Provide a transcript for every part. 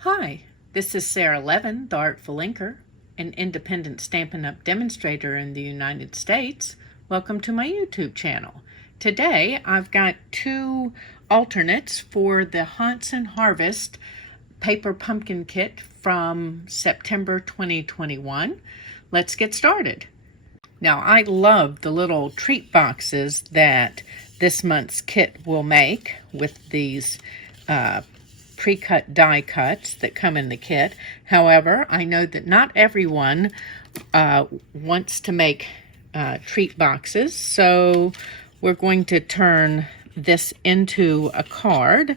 Hi, this is Sara Levin, the Artful Inker, an independent Stampin' Up! Demonstrator in the United States. Welcome to my YouTube channel. Today I've got two alternates for the Haunts and Harvest paper pumpkin kit from September 2021. Let's get started. Now I love the little treat boxes that this month's kit will make with these pre-cut die cuts that come in the kit. However, I know that not everyone wants to make treat boxes, so we're going to turn this into a card,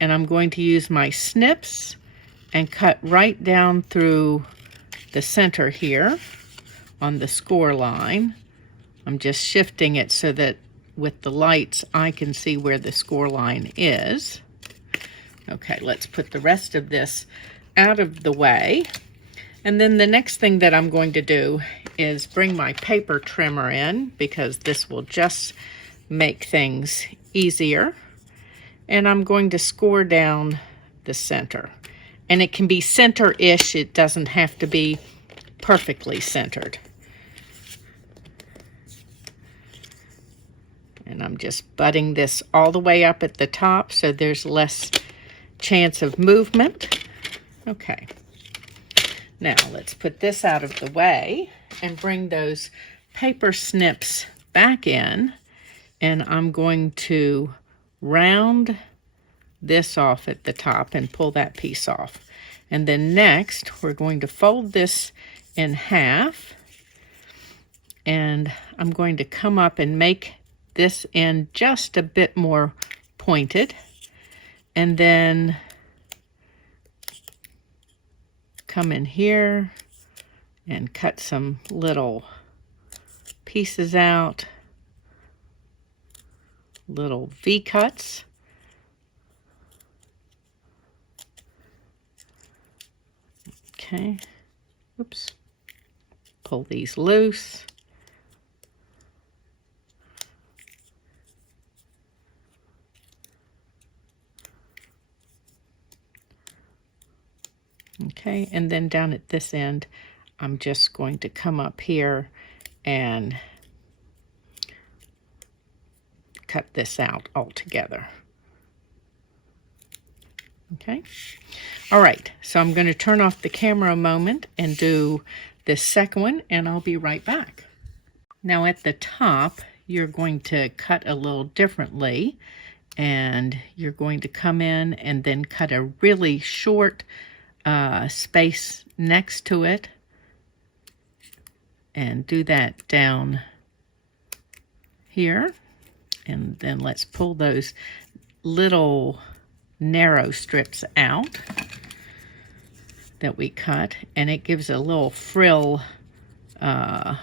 and I'm going to use my snips and cut right down through the center here on the score line. I'm just shifting it so that with the lights I can see where the score line is. Okay, let's put the rest of this out of the way. And then the next thing that I'm going to do is bring my paper trimmer in, because this will just make things easier. And I'm going to score down the center. And it can be center-ish, it doesn't have to be perfectly centered. And I'm just butting this all the way up at the top so there's less chance of movement. Okay, now let's put this out of the way and bring those paper snips back in, and I'm going to round this off at the top and pull that piece off. And then next we're going to fold this in half, and I'm going to come up and make this end just a bit more pointed, and then come in here and cut some little pieces out, little V-cuts. Okay, oops, pull these loose. Okay, and then down at this end, I'm just going to come up here and cut this out altogether. Okay, all right, so I'm going to turn off the camera a moment and do this second one, and I'll be right back. Now at the top, you're going to cut a little differently, and you're going to come in and then cut a really short space next to it, and do that down here. And then let's pull those little narrow strips out that we cut, and it gives a little frill, a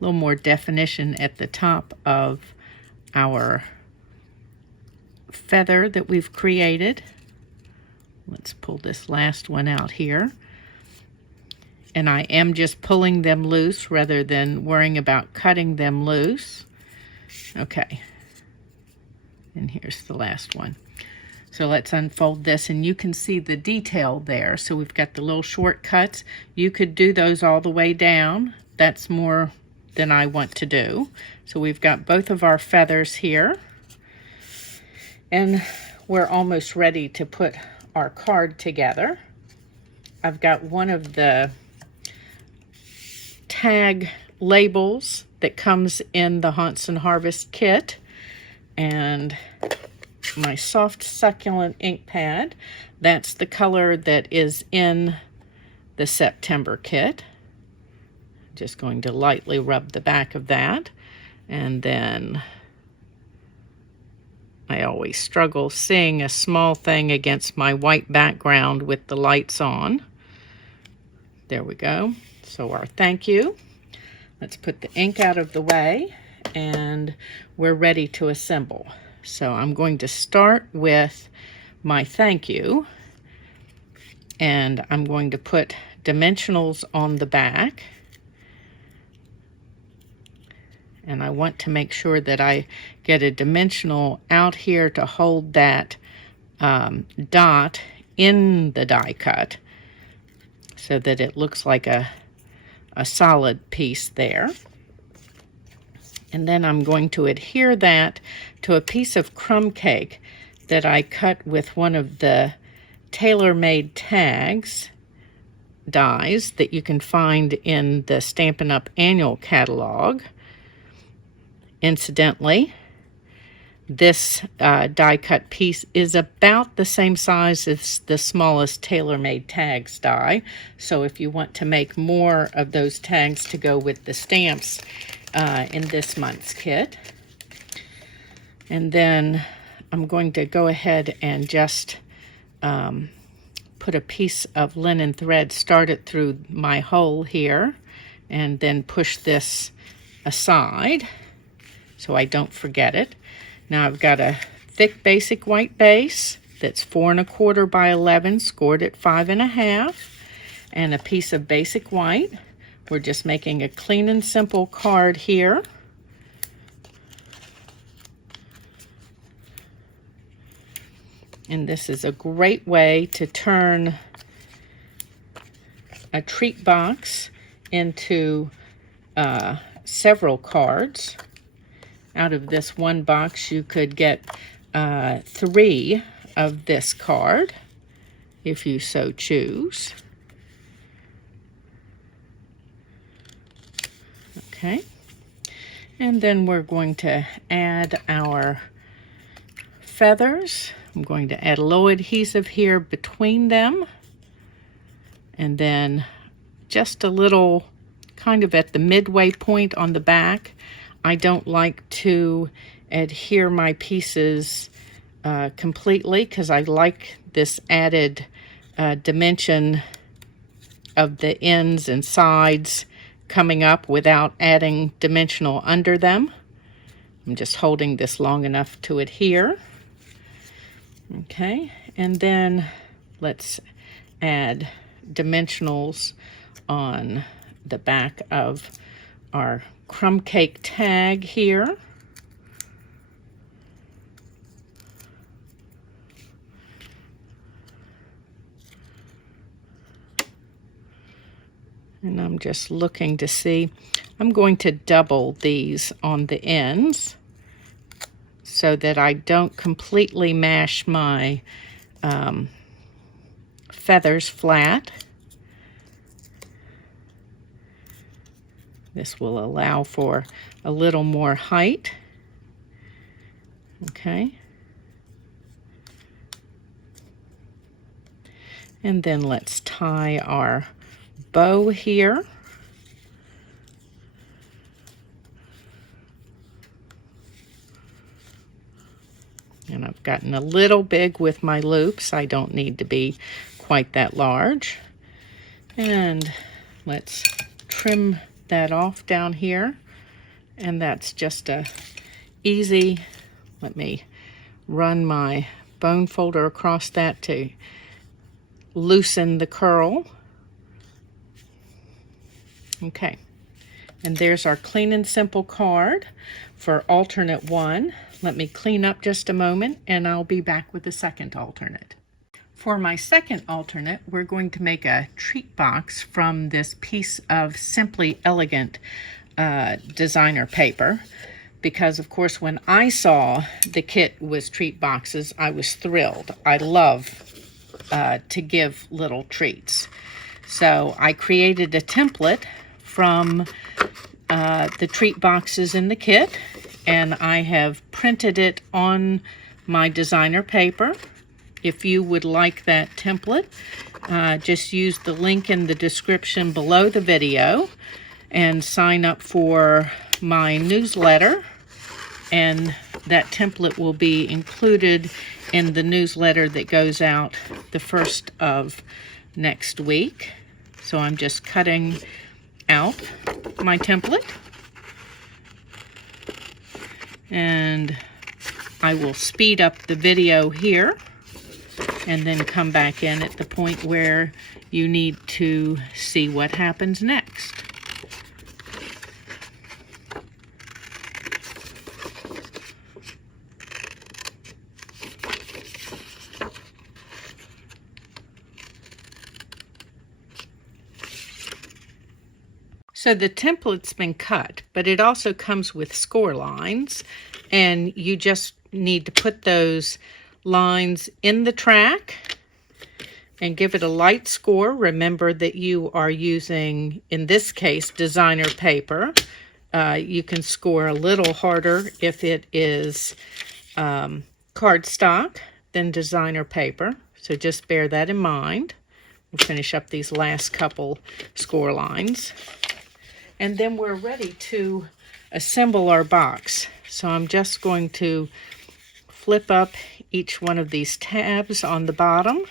little more definition at the top of our feather that we've created. Let's pull this last one out here. And I am just pulling them loose rather than worrying about cutting them loose. Okay. And here's the last one. So let's unfold this, and you can see the detail there. So we've got the little shortcuts. You could do those all the way down. That's more than I want to do. So we've got both of our feathers here. And we're almost ready to put our card together. I've got one of the tag labels that comes in the Haunts and Harvest kit, and my soft succulent ink pad. That's the color that is in the September kit. Just going to lightly rub the back of that, and then I always struggle seeing a small thing against my white background with the lights on. There we go. So our thank you. Let's put the ink out of the way, and we're ready to assemble. So I'm going to start with my thank you, and I'm going to put dimensionals on the back. And I want to make sure that I get a dimensional out here to hold that dot in the die cut so that it looks like a solid piece there. And then I'm going to adhere that to a piece of crumb cake that I cut with one of the tailor-made tags dies that you can find in the Stampin' Up! Annual catalog. Incidentally, this die cut piece is about the same size as the smallest tailor-made tags die. So if you want to make more of those tags to go with the stamps in this month's kit. And then I'm going to go ahead and just put a piece of linen thread, start it through my hole here, and then push this aside so I don't forget it. Now I've got a thick basic white base that's 4 1/4 by 11, scored at 5 1/2, and a piece of basic white. We're just making a clean and simple card here. And this is a great way to turn a treat box into several cards. Out of this one box, you could get 3 of this card, if you so choose. Okay. And then we're going to add our feathers. I'm going to add a low adhesive here between them, and then just a little kind of at the midway point on the back. I don't like to adhere my pieces completely because I like this added dimension of the ends and sides coming up without adding dimensional under them. I'm just holding this long enough to adhere. Okay, and then let's add dimensionals on the back of our crumb cake tag here. And I'm just looking to see, I'm going to double these on the ends so that I don't completely mash my feathers flat. This will allow for a little more height. Okay. And then let's tie our bow here. And I've gotten a little big with my loops. I don't need to be quite that large. And let's trim that off down here. And that's just a easy, let me run my bone folder across that to loosen the curl. Okay, and there's our clean and simple card for alternate 1. Let me clean up just a moment and I'll be back with the second alternate. For my second alternate, we're going to make a treat box from this piece of Simply Elegant designer paper, because of course when I saw the kit with treat boxes, I was thrilled. I love to give little treats. So I created a template from the treat boxes in the kit, and I have printed it on my designer paper. If you would like that template, just use the link in the description below the video and sign up for my newsletter, and that template will be included in the newsletter that goes out the 1st of next week. So I'm just cutting out my template, and I will speed up the video here and then come back in at the point where you need to see what happens next. So the template's been cut, but it also comes with score lines, and you just need to put those lines in the track and give it a light score. Remember that you are using, in this case, designer paper. You can score a little harder if it is cardstock than designer paper, so just bear that in mind. We'll finish up these last couple score lines. And then we're ready to assemble our box. So I'm just going to flip up each one of these tabs on the bottom.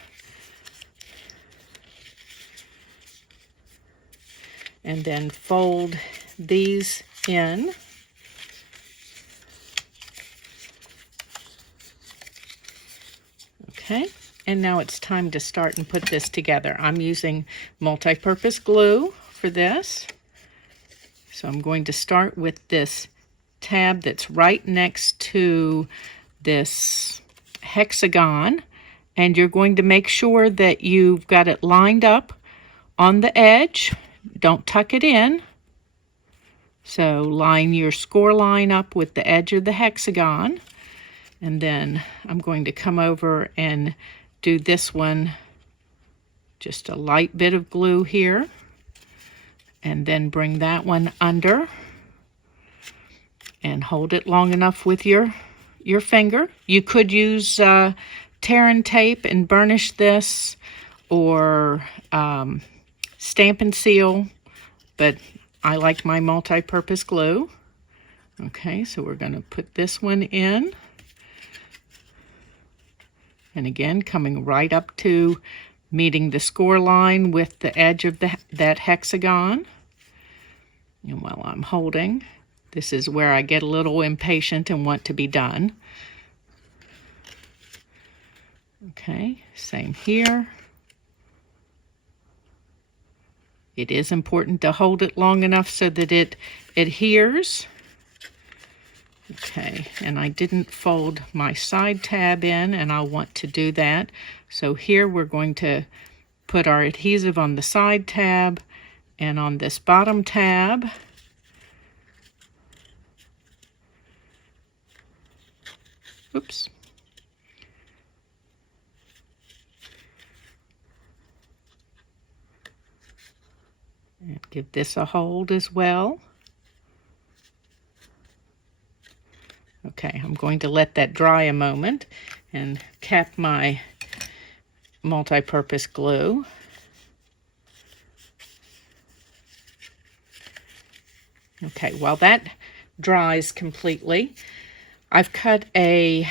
And then fold these in. Okay, and now it's time to start and put this together. I'm using multi-purpose glue for this. So I'm going to start with this tab that's right next to this hexagon, and you're going to make sure that you've got it lined up on the edge. Don't tuck it in. So line your score line up with the edge of the hexagon, and then I'm going to come over and do this one, just a light bit of glue here, and then bring that one under and hold it long enough with your finger. You could use tear and tape and burnish this, or stamp and seal, but I like my multi-purpose glue. Okay, so we're going to put this one in. And again, coming right up to meeting the score line with the edge of that hexagon. And while I'm holding, this is where I get a little impatient and want to be done. Okay, same here. It is important to hold it long enough so that it adheres. Okay, and I didn't fold my side tab in, and I'll want to do that. So here we're going to put our adhesive on the side tab and on this bottom tab. Oops. And give this a hold as well. Okay, I'm going to let that dry a moment and cap my multi-purpose glue. Okay, while that dries completely, I've cut a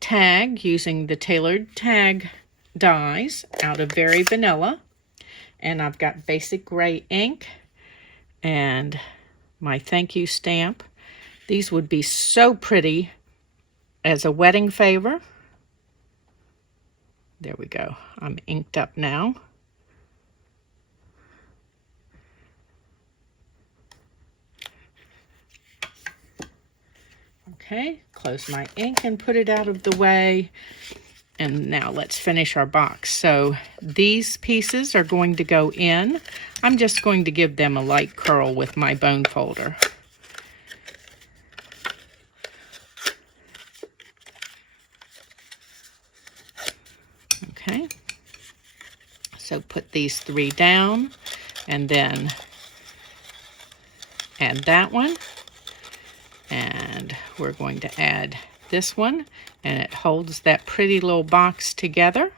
tag using the tailored tag dies out of Very Vanilla. And I've got basic gray ink and my thank you stamp. These would be so pretty as a wedding favor. There we go. I'm inked up now. Okay, close my ink and put it out of the way. And now let's finish our box. So these pieces are going to go in. I'm just going to give them a light curl with my bone folder. Okay, so put these three down and then add that one. And we're going to add this one, and it holds that pretty little box together.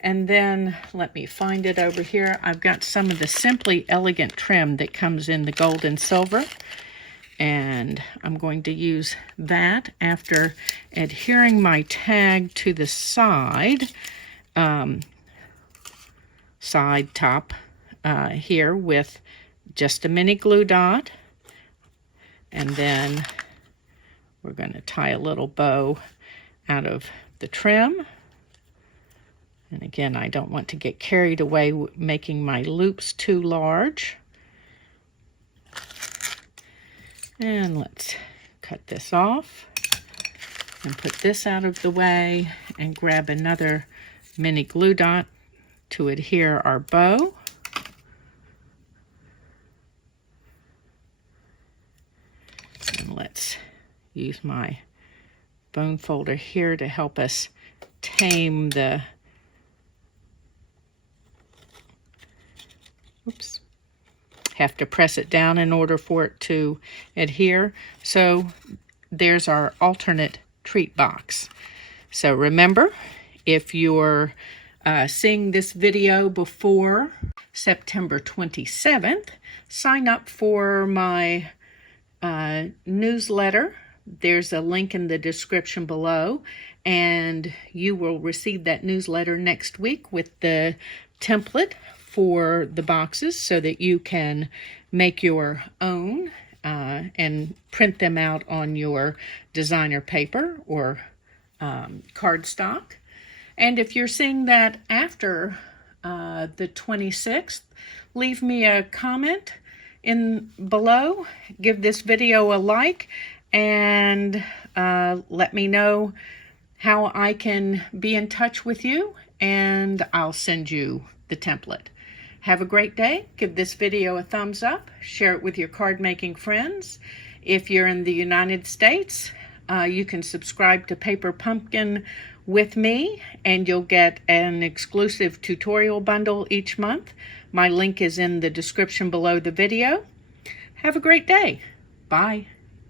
And then let me find it over here. I've got some of the Simply Elegant trim that comes in the gold and silver, and I'm going to use that after adhering my tag to the side top here with just a mini glue dot. And then we're going to tie a little bow out of the trim. And again, I don't want to get carried away making my loops too large. And let's cut this off and put this out of the way and grab another mini glue dot to adhere our bow. use my bone folder here to help us tame the, oops, have to press it down in order for it to adhere. So there's our alternate treat box. So remember, if you're seeing this video before September 27th, sign up for my newsletter. There's a link in the description below, and you will receive that newsletter next week with the template for the boxes so that you can make your own and print them out on your designer paper or cardstock. And if you're seeing that after the 26th, leave me a comment in below, give this video a like, and let me know how I can be in touch with you, and I'll send you the template. Have a great day. Give this video a thumbs up. Share it with your card making friends. If you're in the United States, you can subscribe to Paper Pumpkin with me, and you'll get an exclusive tutorial bundle each month. My link is in the description below the video. Have a great day. Bye.